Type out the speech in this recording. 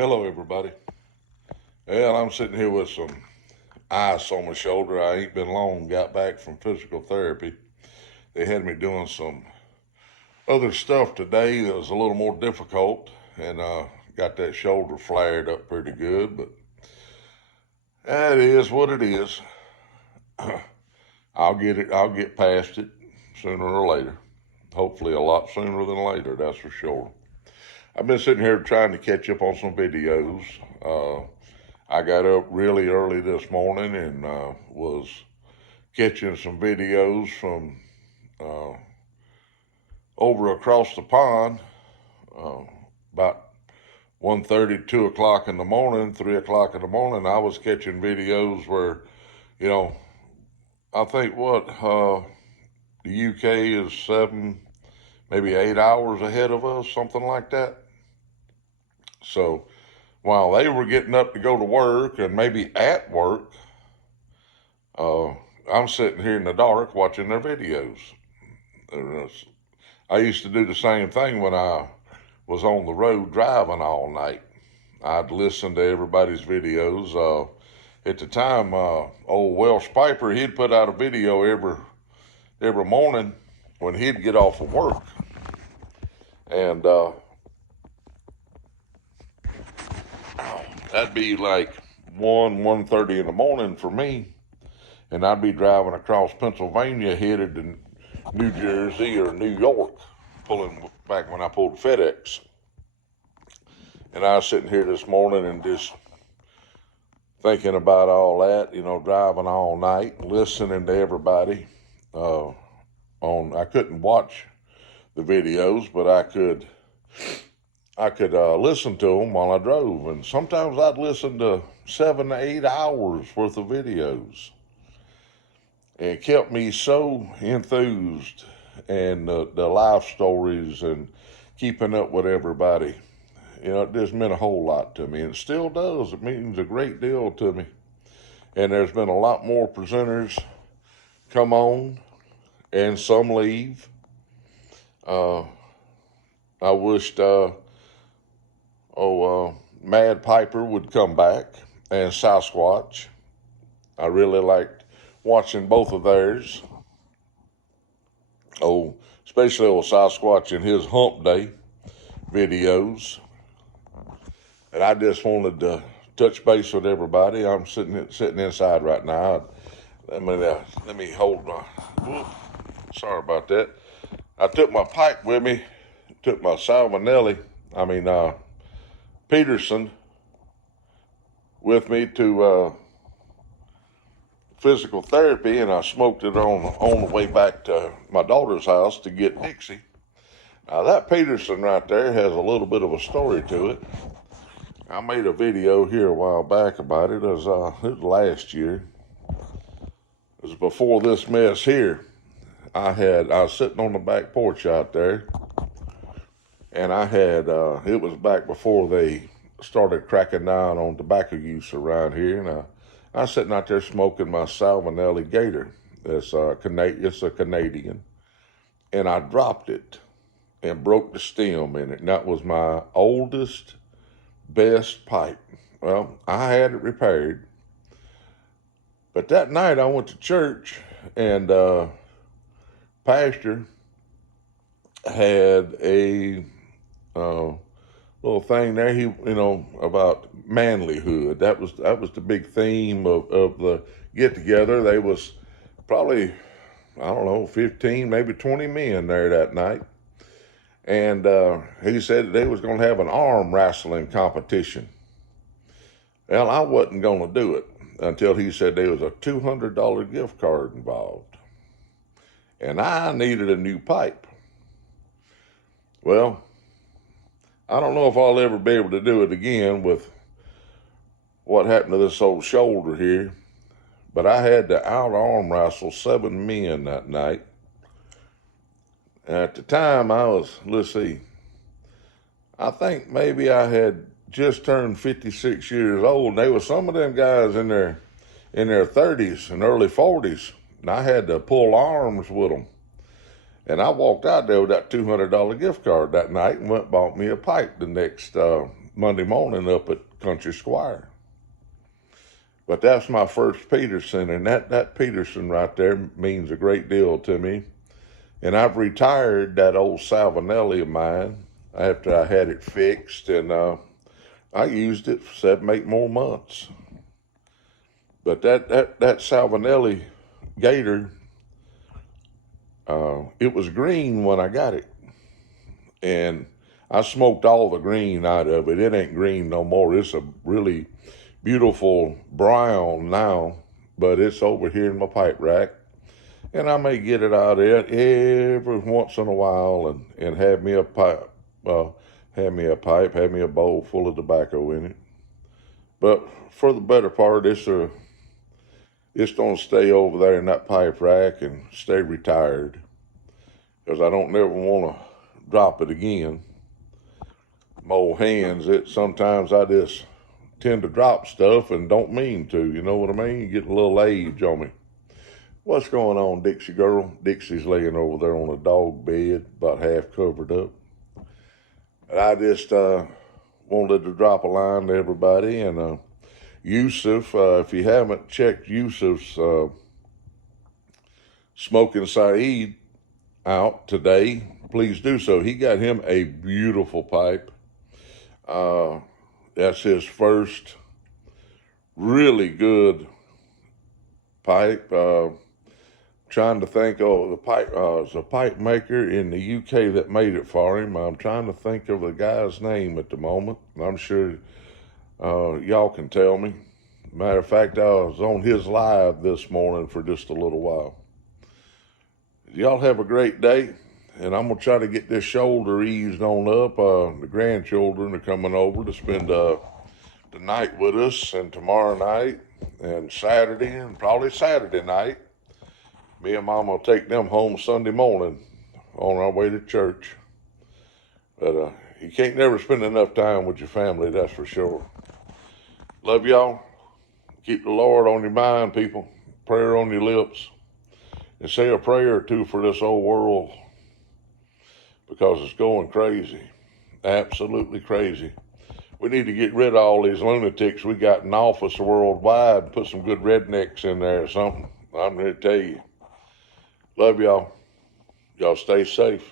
Hello, everybody. Well, I'm sitting here with some ice on my shoulder. I ain't been long, got back from physical therapy. They had me doing some other stuff today that was a little more difficult, and got that shoulder flared up pretty good, but that is what it is. I'll get past it sooner or later. Hopefully a lot sooner than later, that's for sure. I've been sitting here trying to catch up on some videos. I got up really early this morning and was catching some videos from over across the pond, about 1:30, 2 o'clock in the morning, 3 o'clock in the morning. I was catching videos where, I think the UK is 7, maybe 8 hours ahead of us, something like that. So while they were getting up to go to work and maybe at work, I'm sitting here in the dark watching their videos. I used to do the same thing when I was on the road driving all night. I'd listen to everybody's videos. At the time, old Welsh Piper, he'd put out a video every morning when he'd get off of work. And that'd be like 1:30 in the morning for me. And I'd be driving across Pennsylvania headed to New Jersey or New York, pulling back when I pulled FedEx. And I was sitting here this morning and just thinking about all that, driving all night, listening to everybody. I couldn't watch the videos, but I could listen to them while I drove. And sometimes I'd listen to 7 to 8 hours worth of videos. It kept me so enthused, and the life stories and keeping up with everybody. It just meant a whole lot to me, and it still does. It means a great deal to me. And there's been a lot more presenters come on, and some leave. I wished, Mad Piper would come back, and Sasquatch. I really liked watching both of theirs. Especially old Sasquatch in his hump day videos. And I just wanted to touch base with everybody. I'm sitting inside right now. Let me hold my. Sorry about that. I took my pipe with me. Took my Peterson with me to physical therapy, and I smoked it on the way back to my daughter's house to get Dixie. Now that Peterson right there has a little bit of a story to it. I made a video here a while back about it. It was last year. It was before this mess here. I was sitting on the back porch out there, and it was back before they started cracking down on tobacco use around here, and I was sitting out there smoking my Salmonelli Gator. It's a Canadian, and I dropped it and broke the stem in it, and that was my oldest, best pipe. Well, I had it repaired, but that night I went to church, and pastor had a little thing there. He, about manlyhood. That was the big theme of the get together. They was probably, 15, maybe 20 men there that night. And he said they was going to have an arm wrestling competition. Well, I wasn't going to do it until he said there was a $200 gift card involved. And I needed a new pipe. Well, I don't know if I'll ever be able to do it again with what happened to this old shoulder here, but I had to out-arm wrestle 7 men that night. At the time, I think maybe I had just turned 56 years old, and they were some of them guys in their 30s and early 40s, and I had to pull arms with them. And I walked out there with that $200 gift card that night and went and bought me a pipe the Monday morning up at Country Squire. But that's my first Peterson, and that Peterson right there means a great deal to me. And I've retired that old Salvinelli of mine after I had it fixed, and I used it for 7, 8 more months. But that Salvinelli gator, it was green when I got it, and I smoked all the green out of it. It ain't green no more. It's a really beautiful brown now, but it's over here in my pipe rack, and I may get it out there every once in a while and have me a pipe, have me a bowl full of tobacco in it. But for the better part, it's gonna stay over there in that pipe rack and stay retired, because I don't never want to drop it again. My old hands, sometimes I just tend to drop stuff and don't mean to, you know what I mean? You get a little age on me. What's going on, Dixie girl? Dixie's laying over there on a dog bed, about half covered up. And I just wanted to drop a line to everybody. And Yusuf, if you haven't checked Yusuf's Smoking Saeed out today, please do so. He got him a beautiful pipe. That's his first really good pipe. Trying to think of the pipe. It's a pipe maker in the UK that made it for him. I'm trying to think of the guy's name at the moment. I'm sure y'all can tell me. Matter of fact, I was on his live this morning for just a little while. Y'all have a great day, and I'm gonna try to get this shoulder eased on up. The grandchildren are coming over to spend the night with us, and tomorrow night and Saturday, and probably Saturday night. Me and Mama will take them home Sunday morning on our way to church. But you can't never spend enough time with your family, that's for sure. Love y'all. Keep the Lord on your mind, people. Prayer on your lips. And say a prayer or two for this old world, because it's going crazy. Absolutely crazy. We need to get rid of all these lunatics we got in office worldwide and put some good rednecks in there or something. I'm going to tell you. Love y'all. Y'all stay safe.